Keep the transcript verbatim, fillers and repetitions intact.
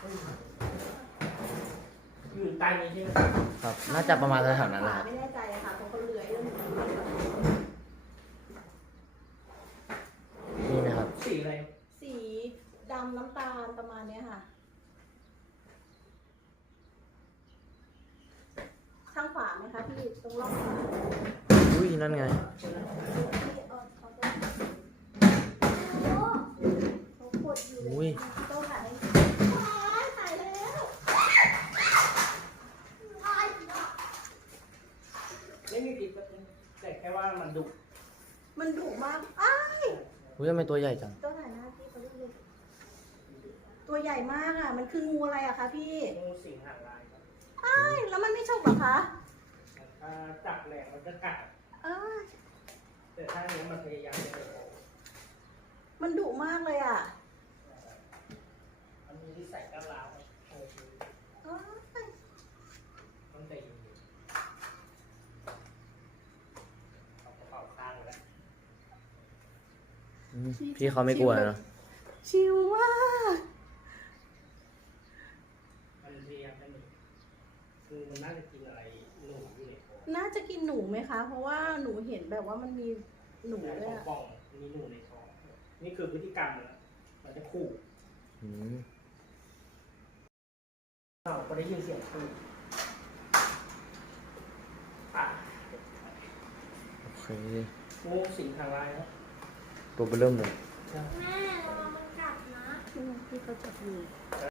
อยู่ใต้นี้ใช่ไหมครับน่าจะประมาณแถวๆนั้นแหละครับไม่แน่ใจอะค่ะเพราะเขาเลื้อยเรื่องนี้นี่นะครับสีอะไรสีดำน้ำตาลประมาณเนี้ยค่ะข้างขวาไหมคะพี่ตรงร่องขวาอุ้ยนั่นไงพี่เอาเขาจะเขากดอยู่อุ้ยต้องถ่ายให้ถ่ายแล้วไม่มีพิษแต่แค่ว่ามันดุมันดุมากอ้ายอุ้ยทำไมตัวใหญ่จังต้องถ่ายหน้าพี่เขาด้วยตัวใหญ่มากอ่ะมันคืองูอะไรอะคะพี่งูสิงหางลายครับอ้ายแล้วมันไม่ฉกเหรอคะถ้าจับแรงมันจะกัดอ้ายแต่ถ้าเนี้ยมันพยายามจะเดินออกมันดุมากเลยอ่ะมันมีนิสัยก้าวร้าวโอ้โหอ้ายต้องใจเย็นๆเอากระเป๋าข้างไว้แล้วอืมพี่เขาไม่กลัวเนอะชิวมากมันพยายามจะหนีคือมันน่าจะกินอะไรหนูอยู่ในท้องน่าจะกินหนูไหมคะ เพราะว่าหนูเห็นแบบว่ามันมีหนูในเลยท้องอะป่องมีหนูในท้องนี่คือพฤติกรรมมันนะมันจะขู่อืมเราก็ได้ยินเสียงขู่อ่ะโอเคงูสิงหางลายนะตัวเบอร์เริ่มเลยใช่แม่ระวังมันกัดนะพี่เขาจับอยู่